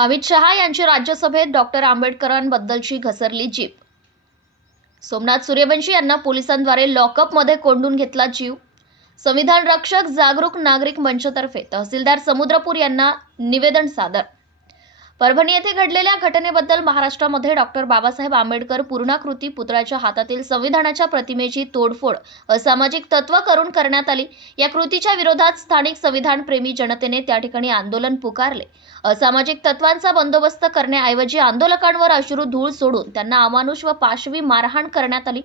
अमित शहा यांची राज्यसभेत डॉक्टर आंबेडकरांबद्दलची घसरली जीप. सोमनाथ सूर्यवंशी यांना पोलिसांद्वारे लॉकअपमध्ये कोंडून घेतला जीव. संविधान रक्षक जागरूक नागरिक मंचतर्फे तहसीलदार समुद्रपूर यांना निवेदन सादर. परभणी येथे घडलेल्या घटनेबद्दल महाराष्ट्रामध्ये डॉक्टर बाबासाहेब आंबेडकर पूर्णाकृती पुतळ्याच्या हातातील संविधानाच्या प्रतिमेची तोडफोड असामाजिक तत्व करून करण्यात आली. या कृतीच्या विरोधात स्थानिक संविधानप्रेमी जनतेने त्या ठिकाणी आंदोलन पुकारले. असामाजिक तत्वांचा बंदोबस्त करण्याऐवजी आंदोलकांवर अश्रू धूळ सोडून त्यांना अमानुष व पाशवी मारहाण करण्यात आली.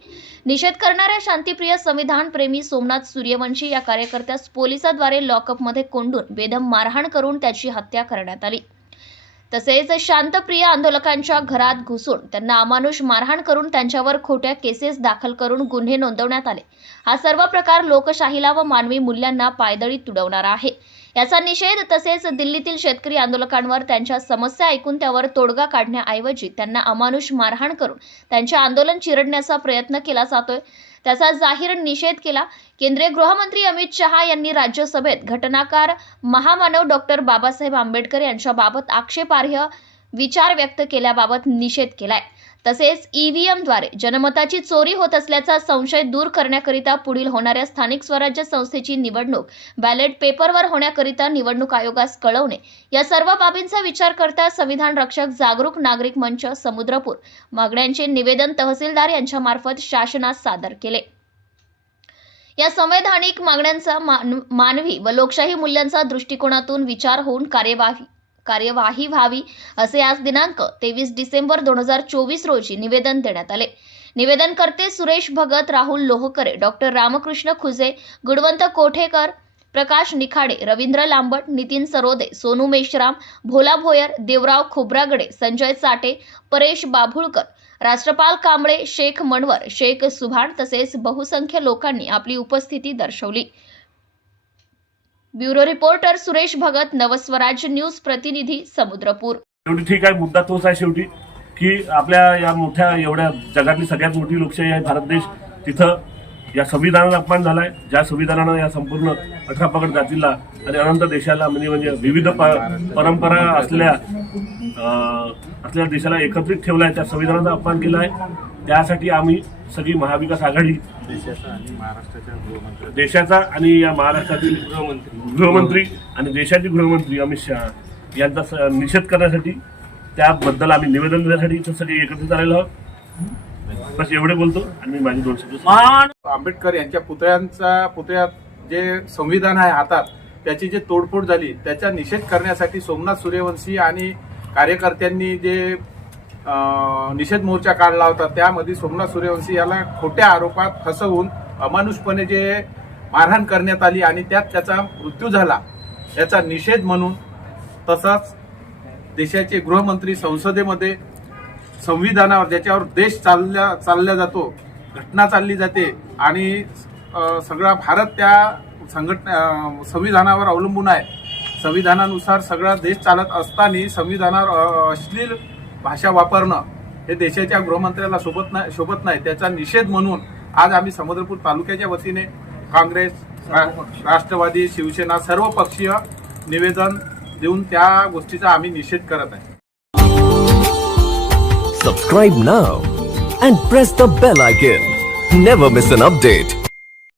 निषेध करणाऱ्या शांतीप्रिय संविधान प्रेमी सोमनाथ सूर्यवंशी या कार्यकर्त्यास पोलिसाद्वारे लॉकअपमध्ये कोंडून बेदम मारहाण करून त्याची हत्या करण्यात आली. तसेच शांतप्रिय आंदोलकांच्या घरात घुसून त्यांना अमानुष मारहाण करून त्यांच्यावर खोट्या केसेस दाखल करून गुन्हे नोंदवण्यात आले. हा सर्व प्रकार लोकशाहीला व मानवी मूल्यांना पायदळी तुडवणारा आहे. याचा निषेध तसेच दिल्लीतील शेतकरी आंदोलकांवर त्यांच्या समस्या ऐकून त्यावर तोडगा काढण्याऐवजी त्यांना अमानुष मारहाण करून त्यांचे आंदोलन चिरडण्याचा प्रयत्न केला जातोय. त्याचा जाहीर निषेध केला. केंद्रीय गृहमंत्री अमित शहा यांनी राज्यसभेत घटनाकार महामानव डॉक्टर बाबासाहेब आंबेडकर यांच्याबाबत आक्षेपार्ह विचार व्यक्त केल्याबाबत निषेध केलाय. तसेच ईव्हीएमद्वारे जनमताची चोरी होत असल्याचा संशय दूर करण्याकरिता पुढील होणाऱ्या स्थानिक स्वराज्य संस्थेची निवडणूक बॅलेट पेपरवर होण्याकरिता निवडणूक आयोगास कळवणे. या सर्व बाबींचा विचार करता संविधान रक्षक जागरूक नागरिक मंच समुद्रपूर मागण्यांचे निवेदन तहसीलदार यांच्यामार्फत शासनास सादर केले. या संवैधानिक मागण्यांचा मान- मानवी व लोकशाही मूल्यांचा दृष्टिकोनातून विचार होऊन कार्यवाही कार्यवाही व्हावी असे आज दिनांक तेवीस डिसेंबर दोन हजार चोवीस रोजी निवेदन देण्यात आले. निवेदनकर्ते सुरेश भगत राहुल लोहकरे डॉक्टर रामकृष्ण खुजे गुणवंत कोठेकर प्रकाश निखाडे रवींद्र लांबट नितीन सरोदे सोनू मेश्राम भोला भोयर देवराव खोब्रागडे संजय साटे परेश बाभुळकर राष्ट्रपाल कांबळे शेख मनवर शेख सुभाण तसेच बहुसंख्य लोकांनी आपली उपस्थिती दर्शवली. Bureau reporter Suresh Bhagat Navswarajya news प्रतिनिधी समुद्रपूर. शेवटी ठीक आहे मुद्दा तोच आहे शेवटी की आपल्या या मोठ्या एवढ्या जगातली सगळ्यात मोठी लोकशाही आहे भारत देश. तिथं या संविधानाचा अपमान झालाय. ज्या संविधानानं या संपूर्ण अठरापगड जातीला आणि अनंत देशाला म्हणजे म्हणजे विविध प- परंपरा असलेल्या अं, असलेल्या देशाला एकत्रित ठेवलाय त्या संविधानाचा अपमान केला आहे त्यासाठी आम्ही सगळी महाविकास आघाडी देशाचा आणि महाराष्ट्राच्या गृहमंत्री. देशाचा आणि या महाराष्ट्रातील गृहमंत्री. गृहमंत्री आणि देशाचे गृहमंत्री अमित शहा यांचा स- निषेध करण्यासाठी त्याबद्दल आम्ही निवेदन देण्यासाठी इथं सगळे एकत्रित आलेलो आहोत. बस एवढे बोलतो आणि मी माझी दोन शब्द आंबेडकर यांच्या पुतळ्यांचा पुतळ्यात जे संविधान आहे हातात त्याची जी तोडफोड झाली त्याचा निषेध करण्यासाठी सोमनाथ सूर्यवंशी आणि कार्यकर्त्यांनी जे निषेध मोर्चा काढला होता. त्यामध्ये सोमनाथ सूर्यवंशी याला खोट्या आरोपात फसवून अमानुषपणे जे मारहाण करण्यात आली आणि त्यात त्याचा मृत्यू झाला याचा निषेध म्हणून तसाच देशाचे गृहमंत्री संसदेमध्ये संविधानावर ज्याच्यावर देश चालल्या चालल्या जातो घटना चालली जाते आणि सगळा भारत त्या संघटना संविधानावर अवलंबून आहे. संविधानानुसार सगळा देश चालत असताना संविधानावर अश्लील भाषा वापरणं हे देशाच्या गृहमंत्र्याला सोबत नाही शोभत नाही. त्याचा निषेध म्हणून आज आम्ही समुद्रपूर तालुक्याच्या वतीने काँग्रेस राष्ट्रवादी शिवसेना सर्व पक्षीय निवेदन देऊन त्या गोष्टीचा आम्ही निषेध करत आहे. Subscribe now and press the bell icon never miss an update